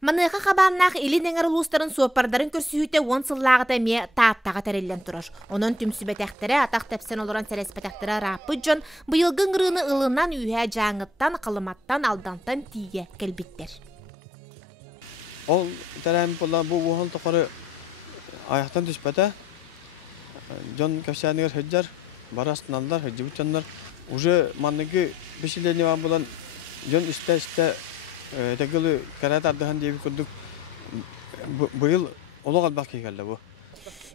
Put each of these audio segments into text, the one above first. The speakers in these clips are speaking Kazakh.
Маныха хабаннах или неңер улустарын суоппардарын көрсүйіте он сыллағыта ме тааттаға тәреллен тұрар. Онын түмсібетәқтірі атақ тәпсен олыран сәреспетәқтірі рапы жон бұйылғын ғырыны ылынан үйе жаңыттан, қалыматтан, алдантан тие кәлбіттер. Ол тәрәм болан бұл оғын тұқыры аяқтан түспәті. Жон көпсәнігер хүджар, барастынандар, хүджі бұтчандар. Уже манныгы бешілеріне вам болан жон істі тәгілі кәрәт ардыған дейбі күрдік бұйыл олық албақ кейгелді бұл.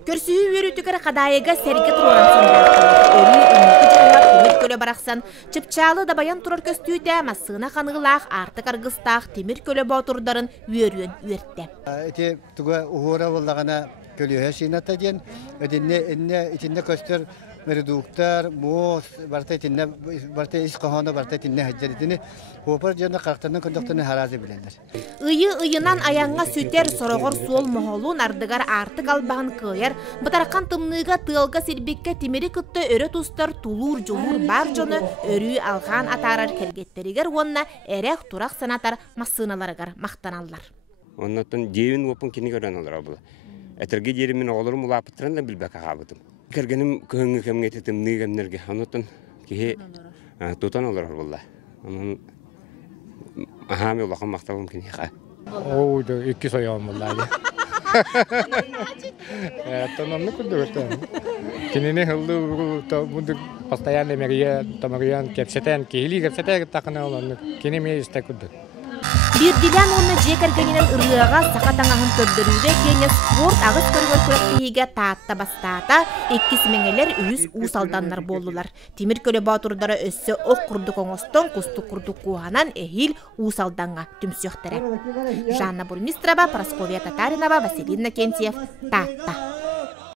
Көрсүйі өрітігір қадайыға сәргі тұроран сандақтылар. Өрі үмікі жылар темір көлі барақсан. Чыпчалы да баян тұрар көстүйді масығына қанығылақ, артық арғыстақ темір көлі баутұрдарын өріен өртті. Эти туга угора болдағана көліе шината ден, өтінне көстер меридуктар, моос, барта ис қоғаны барта етінне хаджар етіні, хопар жаны қақтарынан көндіқтіні харазы білендер. Үйі-үйінан аяңға сөтер сорогор суол моғолун ардыгар артык албағын кыйар, бұтарқан тымныға тылға сирбекке темері күтті өрі тұстар тулур-жулур бар жоны өрі алған атарар келгеттерігер онына әрек тұрақ санатар масыналарығар мақтаналар. Оннаттан дейін опын кені көрен олар абылы. Әтірге деремін оғылырым ұлапыттыран да білбәк ағабыдым. Кәргенім көңі кәмге тетім нүйгемнерге, оннаттан кеге тұтан олар болла. Ахаме олақын мақталым кені қа. Оуды, 2 сояғым болла. Тонамны күрді көртен. Кенені ғылды бұнды постоянно тамариян кепсетен, кейлі кепсетен тақына оланны. Кенеме істе күрді. Бирдилен оны жекергенінен ұрыға сақатаңағын көрдіруге кене спорт ағыз көргөр-көректіге таатта бастаата, еккесімеңелер үйіз ұсалданлар болдылар. Темір көлі баутырдары өссі оқ құрдық оңыстон, құсты құрдық қуғанан әйіл ұсалданға түмсіқтірі. Жанна Бурмистрова, Прасковия Татаринова, Василина Кентьев, Таатта.